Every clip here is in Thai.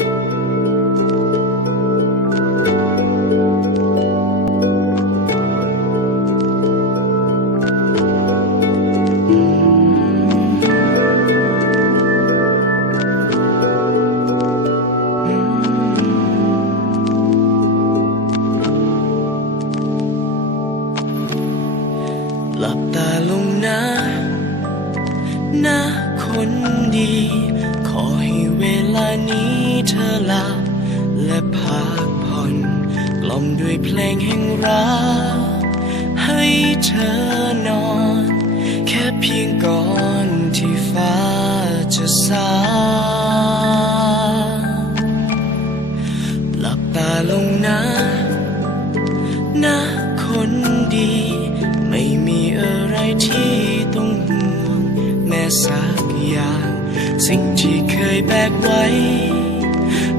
หลับตาลงนะนะคนดี หลับและพักผ่อน กล่อมด้วยเพลงแห่งรัก ให้เธอนอน แค่เพียงก่อนที่ฟ้าจะสางหลับตาลงนะนะคนดี ไม่มีอะไรที่ต้องห่วง แม้สักอย่าง สิ่งที่เคยแบกไว้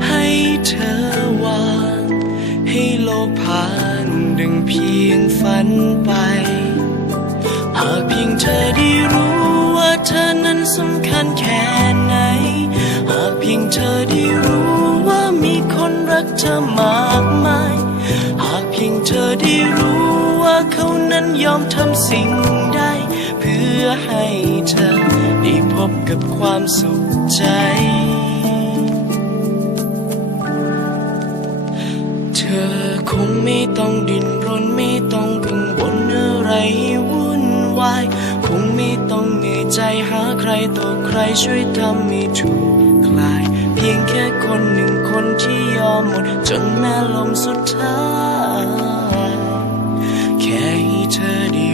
ให้เธอวางให้โลกผ่านดึงเพียงฝันไป หากเพียงเธอได้รู้ว่าเธอนั้นสำคัญแค่ไหน หากเพียงเธอได้รู้ว่ามีคนรักเธอมากมาย หากเพียงเธอได้รู้ว่าเขานั้นยอมทำสิ่งใดเพื่อให้เธอได้พบกับความสุขใจ อคงไม่ต้องดิ้นรนไม่ต้องกังวลอะไรวุ่นวาย คงไม่ต้องเหนื่อยใจหาใครต่อใครช่วยทำให้ถูกคลาย เพียงแค่คนหนึ่งคนที่ยอมหมดจนแม้ลมสุดท้าย แค่ให้เธอดี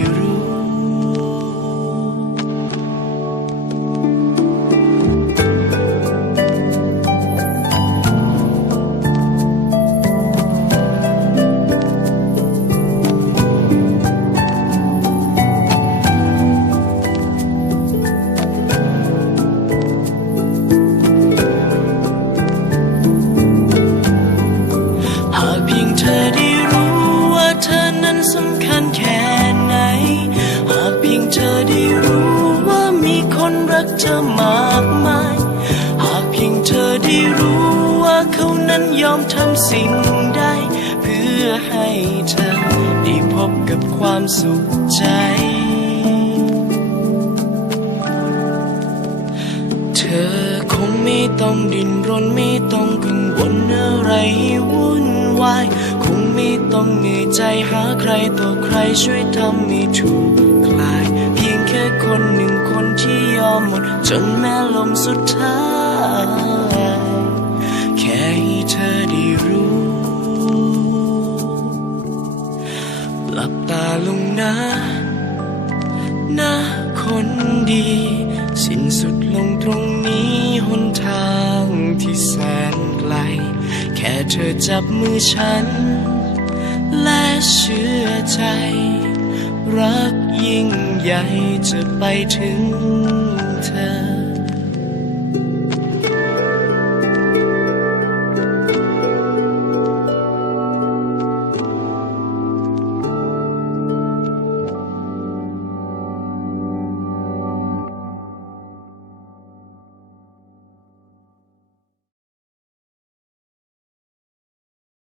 เธอมากมาย หากเพียงเธอได้รู้ว่าเขานั้นยอมทำสิ่งใดเพื่อให้เธอได้พบกับความสุขใจ เธอคงไม่ต้องดิ้นรนไม่ต้องกังวลอะไรวุ่นวายคงไม่ต้องเหนื่อยใจหาใครต่อใครช่วยทำให้ถูกคลาย แค่คนหนึ่งคนที่ยอมหมด จนแม้ลมสุดท้าย แค่ให้เธอได้รู้หลับตาลงนะหน้าคนดี สิ้นสุดลงตรงนี้หนทางที่แสนไกล แค่เธอจับมือฉัน และเชื่อใจ รัก ยิ่งใหญ่จะไปถึงเธอ